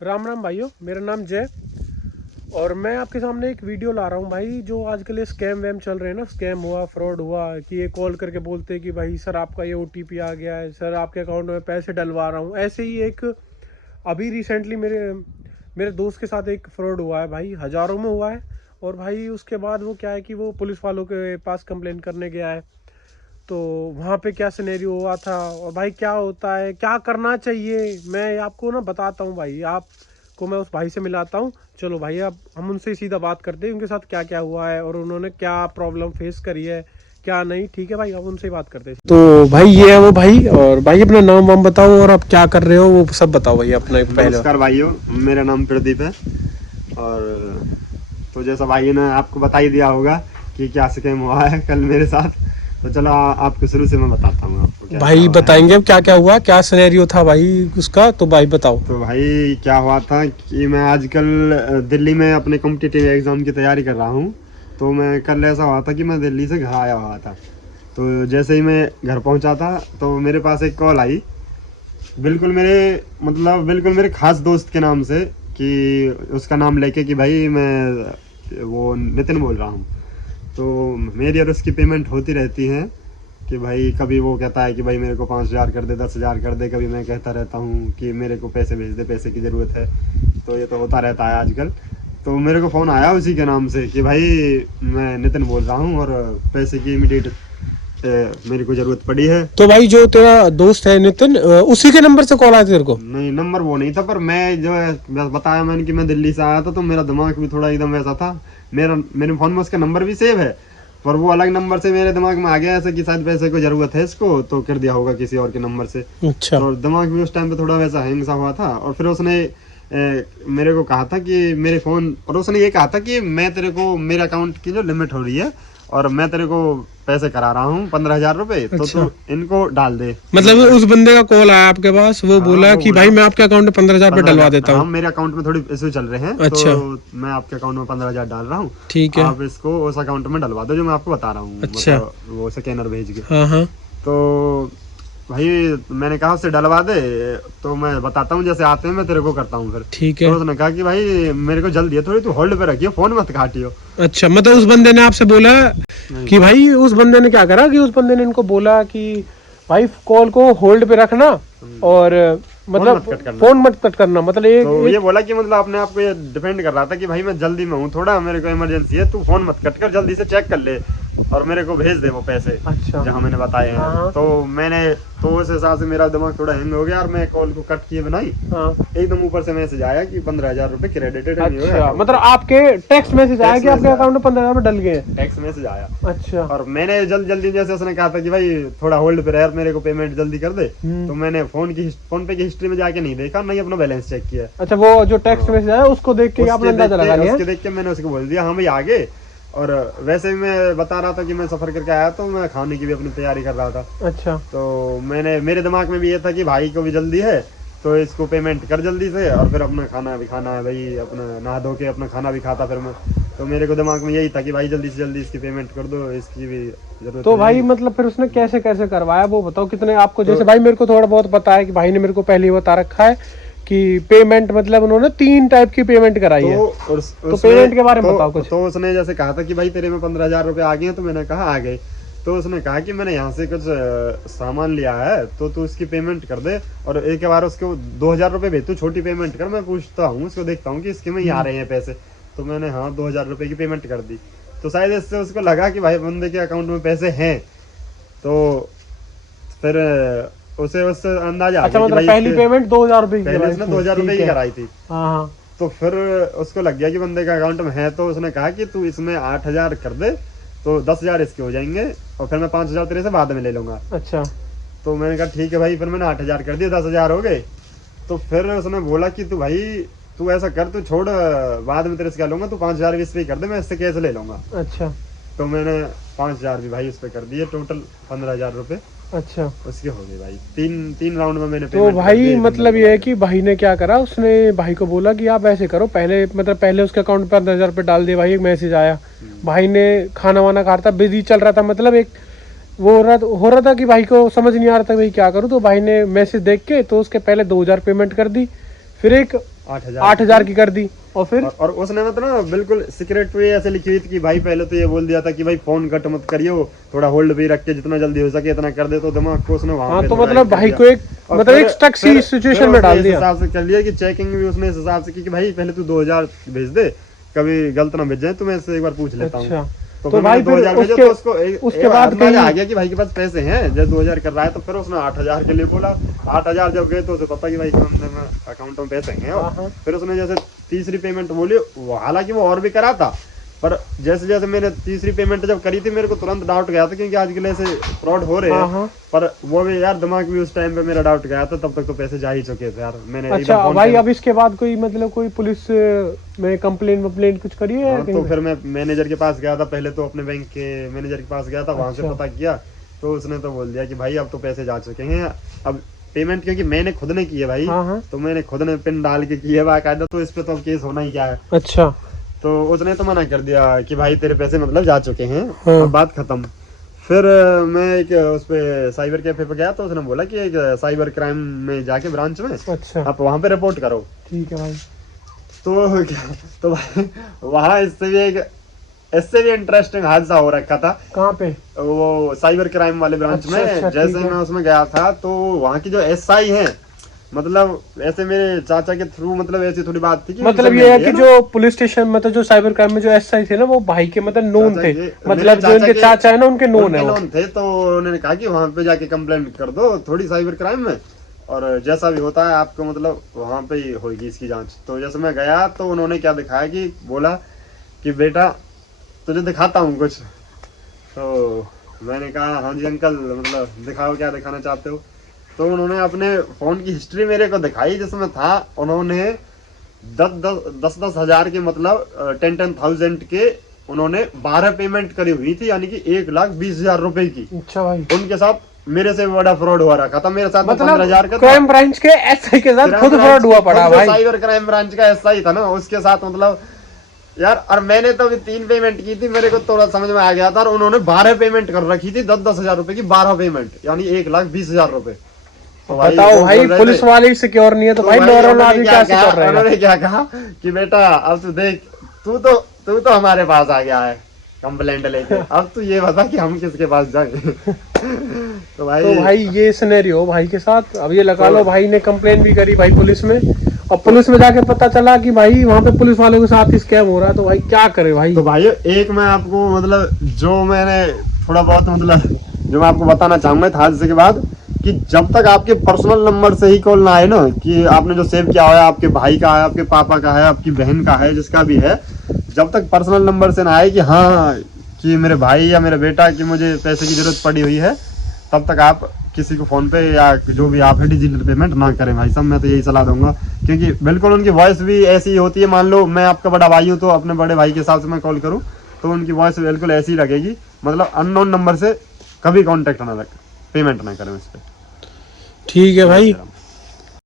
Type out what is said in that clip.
राम राम भाइयों, मेरा नाम जय और मैं आपके सामने एक वीडियो ला रहा हूँ भाई। जो आजकल ये स्कैम वैम चल रहे हैं ना, स्कैम हुआ, फ्रॉड हुआ कि ये कॉल करके बोलते हैं कि भाई सर आपका ये ओटीपी आ गया है, सर आपके अकाउंट में पैसे डलवा रहा हूँ। ऐसे ही एक अभी रिसेंटली मेरे मेरे दोस्त के साथ एक फ्रॉड हुआ है भाई, हज़ारों में हुआ है। और भाई उसके बाद वो क्या है कि वो पुलिस वालों के पास कंप्लेन करने गया है। तो वहाँ पे क्या सिनेरियो हुआ था और भाई क्या होता है, क्या करना चाहिए, मैं आपको ना बताता हूँ भाई। आपको मैं उस भाई से मिलाता हूँ। चलो भाई, अब हम उनसे सीधा बात करते हैं, उनके साथ क्या क्या हुआ है और उन्होंने क्या प्रॉब्लम फेस करी है, क्या नहीं। ठीक है भाई, अब उनसे ही बात करते हैं। तो भाई ये है वो भाई। और भाई अपना नाम वाम बताओ और आप क्या कर रहे हो वो सब बताओ भाई अपना पहले। नमस्कार भाइयों, मेरा नाम प्रदीप है। और तो जैसा भाई ने आपको बता ही दिया होगा कि क्या स्कैम हुआ है कल मेरे साथ। तो चलो आपको शुरू से मैं बताता हूँ आपको क्या क्या भाई हुआ है। बताएंगे अब क्या क्या हुआ, क्या सिनेरियो था भाई उसका, तो भाई बताओ। तो भाई क्या हुआ था कि मैं आजकल दिल्ली में अपने कॉम्पिटिटिव एग्ज़ाम की तैयारी कर रहा हूँ। तो मैं कल ऐसा हुआ था कि मैं दिल्ली से घर आया हुआ था। तो जैसे ही मैं घर पहुँचा था तो मेरे पास एक कॉल आई, बिल्कुल मेरे खास दोस्त के नाम से, कि उसका नाम लेके कि भाई मैं वो नितिन बोल रहा हूँ। तो मेरी और उसकी पेमेंट होती रहती है कि भाई कभी वो कहता है कि भाई मेरे को 5,000 कर दे, 10,000 कर दे, कभी मैं कहता रहता हूँ कि मेरे को पैसे भेज दे, पैसे की ज़रूरत है। तो ये तो होता रहता है आजकल। तो मेरे को फ़ोन आया उसी के नाम से कि भाई मैं नितिन बोल रहा हूँ और पैसे की इमीडिएट मेरे को ज़रूरत पड़ी है। तो भाई जो तेरा दोस्त है नितिन, उसी के नंबर से कॉल आया तेरे को? नहीं, नंबर वो नहीं था, पर मैं जो है बस बताया मैंने कि मैं दिल्ली से आया था, तो मेरा दिमाग भी थोड़ा एकदम वैसा था। मेरे फ़ोन में उसका नंबर भी सेव है, पर वो अलग नंबर से मेरे दिमाग में आ गया ऐसे कि शायद पैसे को ज़रूरत है इसको, तो कर दिया होगा किसी और के नंबर से। अच्छा। तो दिमाग भी उस टाइम पे थोड़ा वैसा हैंग सा हुआ था। और फिर उसने मेरे को कहा था कि मेरे फ़ोन, और उसने ये कहा था कि मैं तेरे को, मेरे अकाउंट की जो लिमिट हो रही है और मैं तेरे को पैसे करा रहा हूँ 15,000 रुपये, तो अच्छा। तू इनको डाल दे। मतलब उस बंदे का कॉल आया आपके पास, वो हाँ, बोला वो कि भाई बोला मैं आपके अकाउंट में 15,000 रुपये डलवा 15,000, देता हाँ हूँ। मेरे अकाउंट में थोड़ी इशू चल रहे हैं, अच्छा। तो मैं आपके अकाउंट में 15,000 डाल रहा हूँ। ठीक है। आप इसको उस अकाउंट में डलवा दो जो मैं आपको बता रहा हूँ, अच्छा। मतलब वो स्कैनर भेज के। हाँ हाँ। तो भाई मैंने कहा उससे डलवा दे, तो मैं बताता हूँ जैसे आते हैं मैं तेरे को करता हूँ फिर। ठीक तो है। उसने कहा कि भाई मेरे को जल्दी है थोड़ी, तू होल्ड पे रखियो, फोन मत काटियो। अच्छा, मतलब उस बंदे ने आपसे बोला नहीं, कि भाई, उस बंदे ने क्या करा कि उस बंदे ने इनको बोला कि भाई कॉल को होल्ड पे रखना और फोन मत मतलब कट करना। फोन मत कट करना, मतलब एक तो ये एक बोला कि मतलब अपने आप को ये डिपेंड कर रहा था कि भाई मैं जल्दी में हूँ, थोड़ा मेरे को इमरजेंसी है, तू फोन मत कट कर, जल्दी से चेक कर ले और मेरे को भेज दे वो पैसे अच्छा। जहाँ मैंने बताए हैं। हाँ। तो मैंने, तो उस हिसाब से मेरा दिमाग थोड़ा हैंग हो गया और मैं कॉल को कट किए बनाई। हाँ। एकदम ऊपर से मैसेज आया कि 15,000 रुपये क्रेडिटेड है न्यू अच्छा, अकाउंट मतलब में। आपके टेक्स्ट मैसेज आया टेक्स्ट कि आपके मैसेज अकाउंट में 15,000 रुपये डल गए हैं? टेक्स्ट मैसेज आया। अच्छा। और मैंने जल्दी जैसे उसने कहा था कि भाई थोड़ा होल्ड पे रह यार, मेरे को पेमेंट जल्दी कर दे, तो मैंने फोन पे की हिस्ट्री में जाके नहीं देखा, नहीं अपना बैलेंस चेक किया। अच्छा, वो जो टेक्स्ट हाँ। मैसेज आया उसको देख के आपने अंदाजा लगा लिया? उसके देख के मैंने उसको बोल दिया हाँ भाई आगे। और वैसे भी मैं बता रहा था कि मैं सफर करके आया, तो मैं खाने की भी अपनी तैयारी कर रहा था। अच्छा। तो मेरे दिमाग में भी ये था कि भाई को भी जल्दी है, तो इसको पेमेंट कर जल्दी से और फिर अपना खाना भी खाना है भाई, अपना नहा धो के अपना खाना भी खाता फिर मैं। तो मेरे को दिमाग में यही था कि भाई जल्दी से जल्दी इसकी पेमेंट कर दो, इसकी भी जरूरत तो हो भाई जाएगी। मतलब फिर उसने कैसे कैसे करवाया वो बताओ, कितने आपको? तो जैसे भाई मेरे को थोड़ा बहुत पता है कि भाई ने मेरे को पहले ही बता रखा है कि पेमेंट, मतलब उन्होंने 3 टाइप की पेमेंट कराई है। तो पेमेंट के बारे में बताओ कुछ। तो उसने जैसे कहा था कि भाई तेरे में 15,000 रुपये आ गए हैं, तो मैंने कहा आ गए। तो उसने कहा कि मैंने यहाँ से कुछ सामान लिया है, तो तू इसकी पेमेंट कर दे और एक बार उसको 2,000 रुपये भेज, तू छोटी पेमेंट कर, मैं पूछता हूँ उसको, देखता हूँ कि इसके में ही आ रहे हैं पैसे। तो मैंने हाँ 2,000 रुपये की पेमेंट कर दी। तो शायद इससे उसको लगा कि भाई बंदे के अकाउंट में पैसे हैं, तो फिर उसे उससे अंदाजा आ अच्छा, गया कि मतलब भाई पहली पेमेंट 2,000 रुपये की पहले कराई उसने इसने? 2,000 रुपये ठीक की है। कराई थी। हाँ हाँ। तो फिर उसको लग गया कि बंदे का अकाउंट में है, तो उसने कहा कि तू इसमें 8,000 कर दे, तो 10,000 इसके हो जाएंगे और फिर मैं 5,000 तेरे से बाद में ले लूंगा। अच्छा। तो मैंने कहा ठीक है भाई, फिर मैंने 8,000 कर दिए, 10,000 हो गए। तो फिर उसने बोला कि तू भाई तू ऐसा कर, तू छोड़, बाद में तेरे से क्या लूंगा, तू 5,000 भी इस पे कर दे, मैं इससे कैश ले लूंगा। अच्छा। तो मैंने 5,000 भी भाई उस पर कर दिए, टोटल 15,000 रुपये अच्छा। उसके हो गए भाई। तीन तीन राउंड में मैंने तो पेमेंट कर भाई दी, मतलब ये है कि भाई ने क्या करा, उसने भाई को बोला कि आप ऐसे करो, पहले मतलब पहले उसके अकाउंट पर 15,000 रुपये डाल दिए। भाई एक मैसेज आया, भाई ने खाना वाना खा रहा था, बिजी चल रहा था, मतलब एक वो हो रहा था कि भाई को समझ नहीं आ रहा था भाई क्या करूँ। तो भाई ने मैसेज देख के तो उसके पहले 2,000 पेमेंट कर दी, फिर एक 8,000 की कर दी। और फिर और उसने मतलब ना बिल्कुल सीक्रेट पे ऐसे लिखी हुई थी कि भाई पहले तो ये बोल दिया था कि भाई फोन कट मत करियो, थोड़ा होल्ड पे रख के जितना जल्दी हो सके इतना कर दे, तो दिमाग को उसने वहां हाँ पे तो थोड़ा मतलब कर भाई दिया। को एक और मतलब फिर- एक स्टक सी फिर सिचुएशन में उसने डाल इस दिया। हिसाब से कर लिया कि चेकिंग भी उसने इस हिसाब से की कि भाई पहले तू 2,000 भेज दे, कभी गलत ना भेज जाए, तो मैं इससे एक बार पूछ लेता हूँ। अच्छा तो तो फिर भाई मैंने फिर 2,000 भेजा, उसके तो उसको उसके बाद अंदाजा कहीं आ गया कि भाई के पास पैसे हैं, जब 2,000 कर रहा है, तो फिर उसने 8,000 के लिए बोला। 8,000 जब गए तो उसे पता कि भाई अकाउंट में पैसे हैं। हाँ हाँ फिर उसने जैसे तीसरी पेमेंट बोली, हालांकि वो और भी करा था, पर जैसे जैसे मैंने तीसरी पेमेंट जब करी थी, मेरे को तुरंत डाउट गया था, क्योंकि आजकल ऐसे फ्रॉड हो रहे हाँ हैं। हाँ। पर वो भी यार दिमाग भी उस टाइम पे मेरा डाउट गया था, तब तक तो पैसे जा ही चुके थे यार। मैंने अच्छा एकदम फोन भाई पे। अब इसके बाद कोई मतलब कोई पुलिस में कंप्लेन वप्लेन कुछ करी है या हाँ, कहीं तो पे? फिर मैं मैनेजर के पास गया था, पहले तो अपने बैंक के मैनेजर के पास गया था, वहां से अच्छा। पता किया, तो उसने तो बोल दिया कि भाई अब तो पैसे जा चुके हैं। अब पेमेंट क्योंकि मैंने खुद ने की है भाई, हाँ हाँ। तो मैंने खुद ने पिन डाल के की है बाकायदा, तो इस पे तो अब केस होना ही क्या है। अच्छा तो उसने तो मना कर दिया कि भाई तेरे पैसे मतलब जा चुके हैं, हाँ। अब बात खत्म। फिर मैं एक उस पे साइबर कैफे पे गया, तो उसने बोला कि एक साइबर क्राइम में जाके ब्रांच में अच्छा आप वहां पे रिपोर्ट करो। ठीक है भाई। तो तो भाई वहां इससे भी इंटरेस्टिंग हादसा हो रखा था, कहाँ पे? वो साइबर क्राइम वाले ब्रांच अच्छा, में। अच्छा, जैसे ठीक है। मैं उसमें गया था, तो वहाँ की जो एसआई हैं, मतलब ऐसे मेरे चाचा के थ्रू, मतलब ऐसी थोड़ी बात थी कि मतलब उनसे ये है मिल कि लिया ना। जो पुलिस स्टेशन मतलब जो साइबर क्राइम में जो एसआई थे ना, वो भाई के मतलब नोन चाचा थे, के, मतलब मेरे जो इनके चाचा है ना उनके नोन है वो। लोन थे, तो उन्होंने कहा कि वहां पे जाके कंप्लेंट कर दो थोड़ी साइबर क्राइम में, और जैसा भी होता है आपको मतलब वहां पे ही होगी इसकी जांच। तो जैसे मैं गया, तो उन्होंने क्या दिखाया कि बोला कि बेटा तुझे दिखाता हूँ कुछ। तो मैंने कहा हाँ जी अंकल, मतलब दिखाओ क्या दिखाना चाहते हो। तो उन्होंने अपने फोन की हिस्ट्री मेरे को दिखाई, जिसमें था उन्होंने 10 हजार के मतलब 10,000 के उन्होंने 12 पेमेंट करी हुई थी, यानी कि 1,20,000 रुपए की। अच्छा भाई उनके साथ मेरे से भी बड़ा फ्रॉड हुआ रखा था, मेरे साथ मतलब 15,000 का था। क्राइम ब्रांच के एसआई के साथ खुद फ्रॉड हुआ पड़ा भाई। साइबर क्राइम ब्रांच का ऐसा ही था ना, उसके साथ मतलब यार। और मैंने तो अभी 3 पेमेंट की थी, मेरे को थोड़ा समझ में आ गया था, और उन्होंने 12 पेमेंट कर रखी थी, 10 हजार रुपए की 12 पेमेंट, यानी 1,20,000 रुपए। तो बताओ वो भाई बोल रहे पुलिस थे, वाले ही सिक्योर नहीं है तो तो भाई नॉर्मल उन्होंने आदमी क्या सिक्योर रहेगा? उन्होंने क्या कहा कि बेटा अब तू देख, तू तो हमारे पास आ गया है कंप्लेंट लेके, अब तू ये बता कि हम किसके पास जाए। तो भाई ये सिनेरियो भाई के साथ। अब ये लगा तो- लो भाई ने कंप्लेन भी करी भाई पुलिस में, और पुलिस में जाके पता चला कि भाई वहाँ पे पुलिस वालों के साथ ही स्कैम हो रहा है, तो भाई क्या करे भाई? तो भाई एक मैं आपको मतलब जो मैंने थोड़ा बहुत मतलब जो मैं आपको बताना चाहूंगा इस हादसे के बाद, कि जब तक आपके पर्सनल नंबर से ही कॉल ना आए ना, कि आपने जो सेव किया हुआ है, आपके भाई का है, आपके पापा का है, आपकी बहन का है, जिसका भी है, जब तक पर्सनल नंबर से ना आए कि हाँ कि मेरे भाई या मेरे बेटा की मुझे पैसे की जरूरत पड़ी हुई है, तब तक आप किसी को फोन पे या जो भी आप है डिजिटल पेमेंट ना करें भाई साहब। मैं तो यही सलाह दूंगा, क्योंकि बिल्कुल उनकी वॉइस भी ऐसी होती है। मान लो मैं आपका बड़ा भाई हूँ, तो अपने बड़े भाई के हिसाब से मैं कॉल करूँ, तो उनकी वॉइस बिल्कुल ऐसी लगेगी। मतलब अननोन नंबर से कभी कॉन्टेक्ट ना रखें, पेमेंट ना करें इस पर। ठीक है भाई।